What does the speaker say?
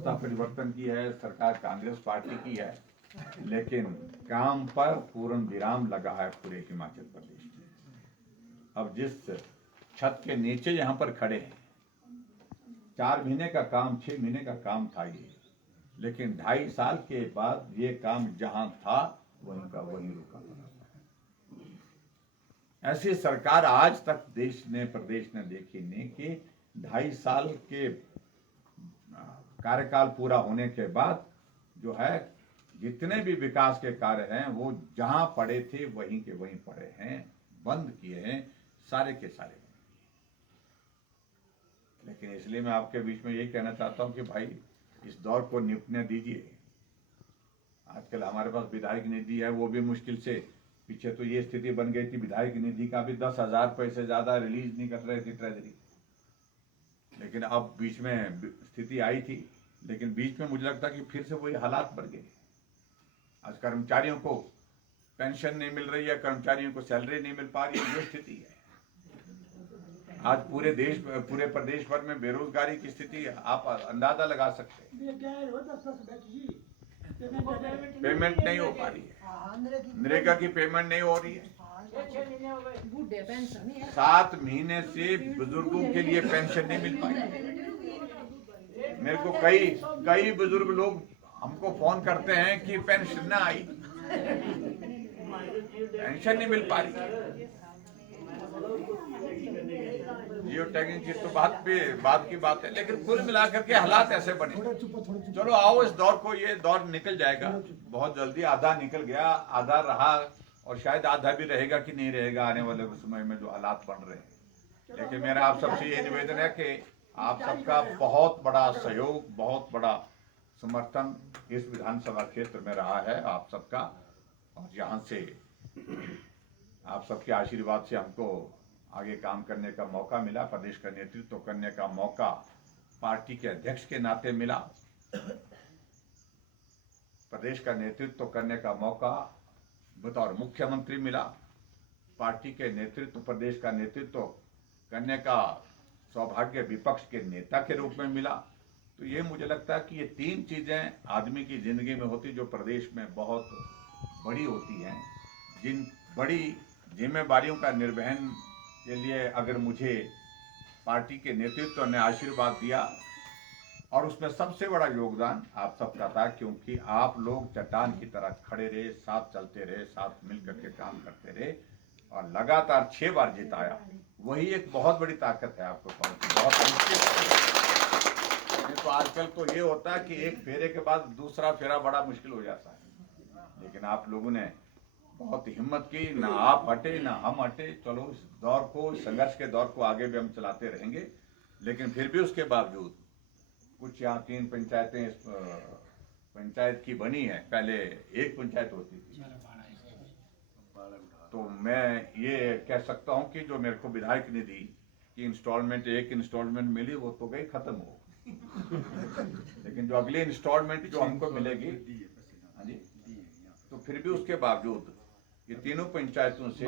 सत्ता परिवर्तन की है, सरकार कांग्रेस पार्टी की है, लेकिन काम पर पूर्ण विराम लगा है पूरे हिमाचल प्रदेश में। अब जिस छत के नीचे यहाँ पर खड़े हैं, 4 महीने का काम, 6 महीने का काम था ये, लेकिन 2.5 साल के बाद ये काम जहां था वहीं का वहीं रुका। ऐसी सरकार आज तक देश ने, प्रदेश ने देखी नहीं कि 2.5 साल के कार्यकाल पूरा होने के बाद जो है जितने भी विकास के कार्य हैं वो जहां पड़े थे वहीं के वहीं पड़े हैं, बंद किए हैं, सारे के सारे बंद किए। लेकिन इसलिए मैं आपके बीच में यही कहना चाहता हूं कि भाई इस दौर को निपटने दीजिए। आजकल हमारे पास विधायक निधि है, वो भी मुश्किल से, पीछे तो ये स्थिति बन गई थी विधायक निधि का भी 10,000 रुपए से ज्यादा रिलीज नहीं कर रहे थे ट्रेजरी। लेकिन अब बीच में स्थिति आई थी, लेकिन बीच में मुझे लगता कि फिर से वही हालात बढ़ गए। आज कर्मचारियों को पेंशन नहीं मिल रही है, कर्मचारियों को सैलरी नहीं मिल पा रही है, ये स्थिति है। आज पूरे प्रदेश भर में बेरोजगारी की स्थिति आप अंदाजा लगा सकते हैं। पेमेंट नहीं हो पा रही है, नरेगा की पेमेंट नहीं हो रही है। 7 महीने से बुजुर्गों के लिए पेंशन नहीं मिल पाई। मेरे को कई बुजुर्ग लोग हमको फोन करते हैं कि पेंशन ना आई, पेंशन नहीं मिल पा रही। जियो टैगिंग की तो बात की बात है, लेकिन कुल मिलाकर के हालात ऐसे बने। चलो आओ इस दौर को, ये दौर निकल जाएगा बहुत जल्दी। आधा निकल गया, आधा रहा और शायद आधा भी रहेगा कि नहीं रहेगा आने वाले समय में जो हालात बन रहे हैं। लेकिन मेरा आप सबसे ये निवेदन है कि आप सबका बहुत बड़ा सहयोग, बहुत बड़ा समर्थन इस विधानसभा क्षेत्र में रहा है आप सबका, और यहाँ से आप सबके आशीर्वाद से हमको आगे काम करने का मौका मिला, प्रदेश का नेतृत्व करने का मौका पार्टी के अध्यक्ष के नाते मिला, प्रदेश का नेतृत्व करने का मौका बतौर मुख्यमंत्री मिला, पार्टी के नेतृत्व, प्रदेश का नेतृत्व करने का सौभाग्य विपक्ष के नेता के रूप में मिला। तो ये मुझे लगता है कि ये 3 चीजें आदमी की जिंदगी में होती जो प्रदेश में बहुत बड़ी होती हैं। जिन बड़ी जिम्मेदारियों का निर्वहन के लिए अगर मुझे पार्टी के नेतृत्व ने आशीर्वाद दिया, और उसमें सबसे बड़ा योगदान आप सबका था, क्योंकि आप लोग चट्टान की तरह खड़े रहे, साथ चलते रहे, साथ मिल करके काम करते रहे और लगातार 6 बार जिताया। वही एक बहुत बड़ी ताकत है आपको, बहुत तो आजकल तो ये होता है कि एक फेरे के बाद दूसरा फेरा बड़ा मुश्किल हो जाता है, लेकिन आप लोगों ने बहुत हिम्मत की, ना आप हटे ना हम हटे। चलो इस दौर को, संघर्ष के दौर को आगे भी हम चलाते रहेंगे, लेकिन फिर भी उसके बावजूद कुछ यहाँ 3 पंचायतें इस पंचायत की बनी है, पहले एक पंचायत होती थी। तो मैं ये कह सकता हूँ कि जो मेरे को विधायक निधि की एक इंस्टॉलमेंट मिली वो तो गई, खत्म हो। लेकिन जो अगली इंस्टॉलमेंट जो हमको मिलेगी, हाँ जी, तो फिर भी उसके बावजूद ये तीनों पंचायतों से